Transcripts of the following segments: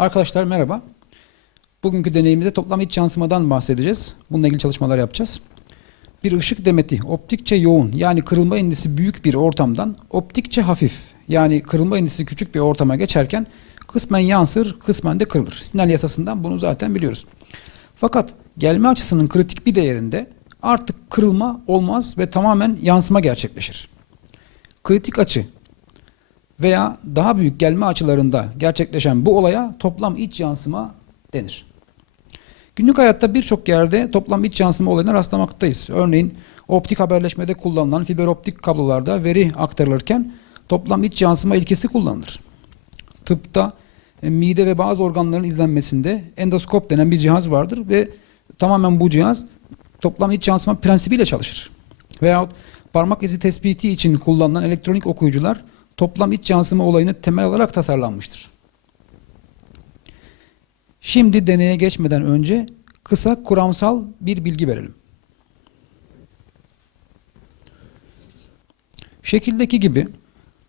Arkadaşlar merhaba. Bugünkü deneyimizde toplam iç yansımadan bahsedeceğiz. Bununla ilgili çalışmalar yapacağız. Bir ışık demeti optikçe yoğun yani kırılma indisi büyük bir ortamdan optikçe hafif yani kırılma indisi küçük bir ortama geçerken kısmen yansır, kısmen de kırılır. Sinyal yasasından bunu zaten biliyoruz. Fakat gelme açısının kritik bir değerinde artık kırılma olmaz ve tamamen yansıma gerçekleşir. Kritik açı veya daha büyük gelme açılarında gerçekleşen bu olaya toplam iç yansıma denir. Günlük hayatta birçok yerde toplam iç yansıma olayına rastlamaktayız. Örneğin optik haberleşmede kullanılan fiber optik kablolarda veri aktarılırken toplam iç yansıma ilkesi kullanılır. Tıpta mide ve bazı organların izlenmesinde endoskop denen bir cihaz vardır ve tamamen bu cihaz toplam iç yansıma prensibiyle çalışır. Veyahut parmak izi tespiti için kullanılan elektronik okuyucular toplam iç yansıma olayını temel alarak tasarlanmıştır. Şimdi deneye geçmeden önce kısa kuramsal bir bilgi verelim. Şekildeki gibi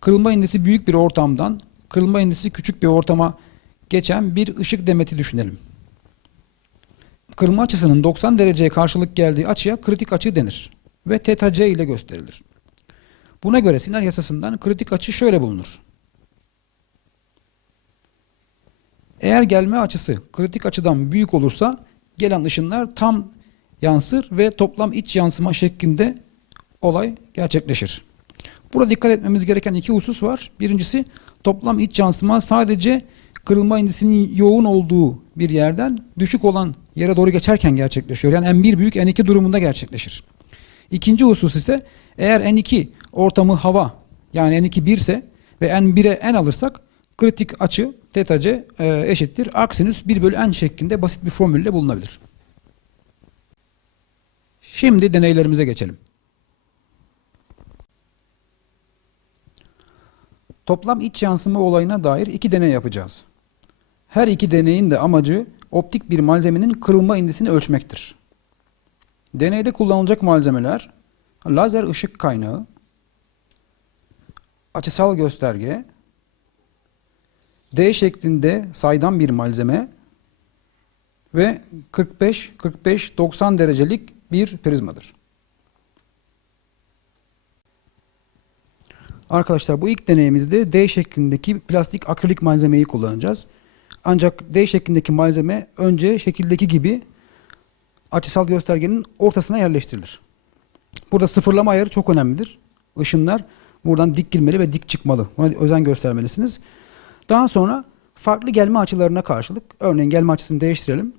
kırılma indisi büyük bir ortamdan kırılma indisi küçük bir ortama geçen bir ışık demeti düşünelim. Kırılma açısının 90 dereceye karşılık geldiği açıya kritik açı denir ve θc ile gösterilir. Buna göre sinyal yasasından kritik açı şöyle bulunur. Eğer gelme açısı kritik açıdan büyük olursa gelen ışınlar tam yansır ve toplam iç yansıma şeklinde olay gerçekleşir. Burada dikkat etmemiz gereken iki husus var. Birincisi toplam iç yansıma sadece kırılma indisinin yoğun olduğu bir yerden düşük olan yere doğru geçerken gerçekleşiyor. Yani N1 büyük N2 durumunda gerçekleşir. İkinci husus ise eğer N2 ortamı hava yani N2 1 ise ve N1'e N alırsak kritik açı θc eşittir arcsinüs 1 bölü N şeklinde basit bir formülle bulunabilir. Şimdi deneylerimize geçelim. Toplam iç yansıma olayına dair iki deney yapacağız. Her iki deneyin de amacı optik bir malzemenin kırılma indisini ölçmektir. Deneyde kullanılacak malzemeler lazer ışık kaynağı, açısal gösterge, D şeklinde saydam bir malzeme ve 45-90 derecelik bir prizmadır. Arkadaşlar bu ilk deneyimizde D şeklindeki plastik akrilik malzemeyi kullanacağız. Ancak D şeklindeki malzeme önce şekildeki gibi açısal göstergenin ortasına yerleştirilir. Burada sıfırlama ayarı çok önemlidir. Işınlar buradan dik girmeli ve dik çıkmalı. Buna özen göstermelisiniz. Daha sonra farklı gelme açılarına karşılık, örneğin gelme açısını değiştirelim.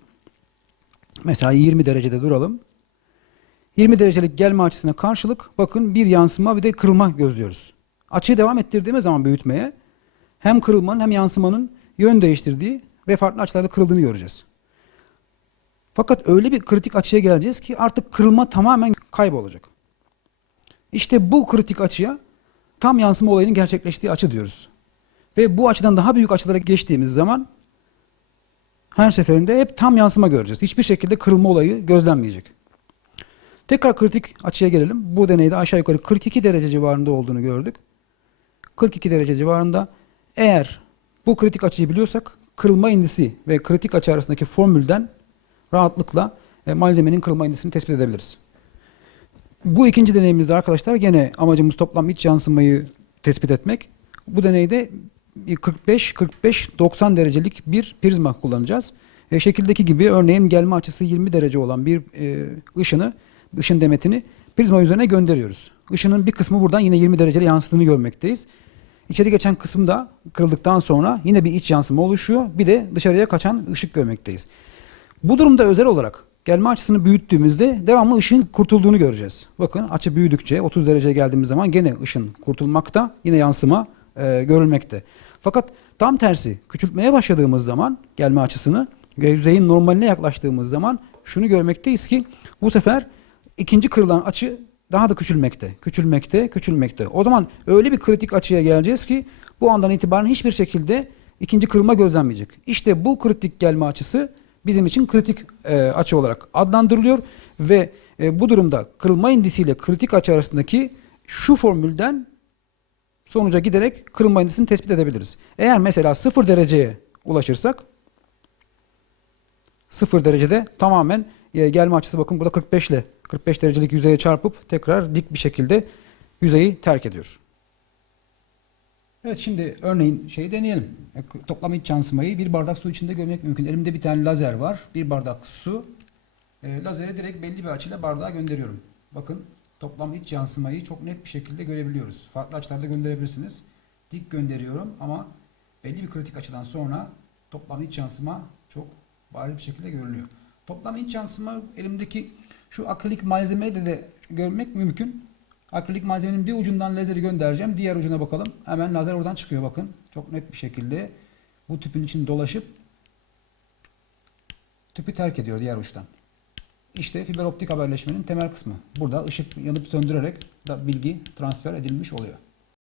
Mesela 20 derecede duralım. 20 derecelik gelme açısına karşılık bakın bir yansıma bir de kırılma gözlüyoruz. Açıyı devam ettirdiğimiz zaman büyütmeye hem kırılmanın hem yansımanın yön değiştirdiği ve farklı açılarda kırıldığını göreceğiz. Fakat öyle bir kritik açıya geleceğiz ki artık kırılma tamamen kaybolacak. İşte bu kritik açıya tam yansıma olayının gerçekleştiği açı diyoruz. Ve bu açıdan daha büyük açılara geçtiğimiz zaman her seferinde hep tam yansıma göreceğiz. Hiçbir şekilde kırılma olayı gözlenmeyecek. Tekrar kritik açıya gelelim. Bu deneyde aşağı yukarı 42 derece civarında olduğunu gördük. 42 derece civarında eğer bu kritik açıyı biliyorsak kırılma indisi ve kritik açı arasındaki formülden rahatlıkla malzemenin kırılma indisini tespit edebiliriz. Bu ikinci deneyimizde arkadaşlar gene amacımız toplam iç yansımayı tespit etmek. Bu deneyde 45-90 derecelik bir prizma kullanacağız. Şekildeki gibi örneğin gelme açısı 20 derece olan bir ışın demetini prizma üzerine gönderiyoruz. Işının bir kısmı buradan yine 20 derecede yansıdığını görmekteyiz. İçeri geçen kısımda kırıldıktan sonra yine bir iç yansıma oluşuyor. Bir de dışarıya kaçan ışık görmekteyiz. Bu durumda özel olarak gelme açısını büyüttüğümüzde devamlı ışığın kurtulduğunu göreceğiz. Bakın açı büyüdükçe 30 dereceye geldiğimiz zaman gene ışın kurtulmakta, yine yansıma görülmekte. Fakat tam tersi küçültmeye başladığımız zaman gelme açısını ve yüzeyin normaline yaklaştığımız zaman şunu görmekteyiz ki bu sefer ikinci kırılan açı daha da küçülmekte. O zaman öyle bir kritik açıya geleceğiz ki bu andan itibaren hiçbir şekilde ikinci kırılma gözlenmeyecek. İşte bu kritik gelme açısı bizim için kritik açı olarak adlandırılıyor ve bu durumda kırılma indisiyle kritik açı arasındaki şu formülden sonuca giderek kırılma indisini tespit edebiliriz. Eğer mesela 0 dereceye ulaşırsak 0 derecede tamamen gelme açısı bakın burada 45 ile 45 derecelik yüzeye çarpıp tekrar dik bir şekilde yüzeyi terk ediyor. Evet, şimdi örneğin şeyi deneyelim. Toplam iç yansımayı bir bardak su içinde görmek mümkün. Elimde bir tane lazer var. Bir bardak su. Lazeri direkt belli bir açıyla bardağa gönderiyorum. Bakın toplam iç yansımayı çok net bir şekilde görebiliyoruz. Farklı açılarda gönderebilirsiniz. Dik gönderiyorum ama belli bir kritik açıdan sonra toplam iç yansıma çok bariz bir şekilde görülüyor. Toplam iç yansıma elimdeki şu akrilik malzemeyi de görmek mümkün. Akrilik malzemenin bir ucundan lazeri göndereceğim. Diğer ucuna bakalım. Hemen lazer oradan çıkıyor bakın. Çok net bir şekilde bu tüpün içinde dolaşıp tüpü terk ediyor diğer uçtan. İşte fiber optik haberleşmenin temel kısmı. Burada ışık yanıp söndürerek da bilgi transfer edilmiş oluyor.